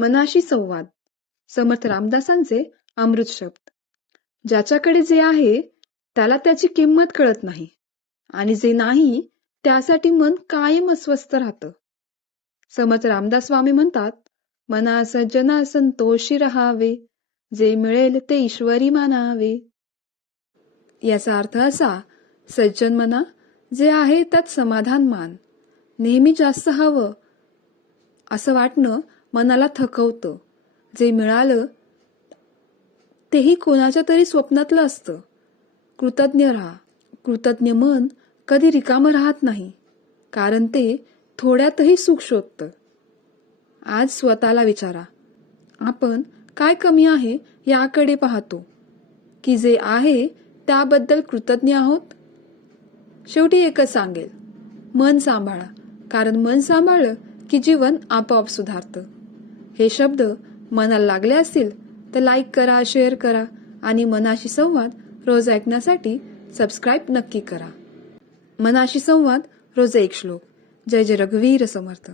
मनाशी संवाद. समर्थ रामदासांचे अमृत शब्द. ज्याच्याकडे जे आहे त्याला त्याची किंमत कळत नाही आणि जे नाही त्यासाठी मन कायम अस्वस्थ राहतं. समर्थ रामदास स्वामी म्हणतात, मना सज्जना संतोषी रहावे, जे मिळेल ते ईश्वरी मानावे. याचा अर्थ असा, सज्जन मना, जे आहे त्यात समाधान मान. नेहमी जास्त हवं असं वाटणं मनाला थकवतं. जे मिळालं तेही कोणाच्या तरी स्वप्नातलं असतं. कृतज्ञ राहा. कृतज्ञ मन कधी रिकामं राहत नाही, कारण ते थोड्यातही सुख शोधतं. आज स्वतःला विचारा, आपण काय कमी आहे याकडे पाहतो की जे आहे त्याबद्दल कृतज्ञ आहोत? शेवटी एकच सांगेल, मन सांभाळा, कारण मन सांभाळलं की जीवन आपोआप सुधारतं. हे शब्द मनाला लागले असतील तर लाईक करा, शेअर करा आणि मनाशी संवाद रोज ऐकण्यासाठी सबस्क्राईब नक्की करा. मनाशी संवाद रोज एक श्लोक. जय जय रघुवीर समर्थ.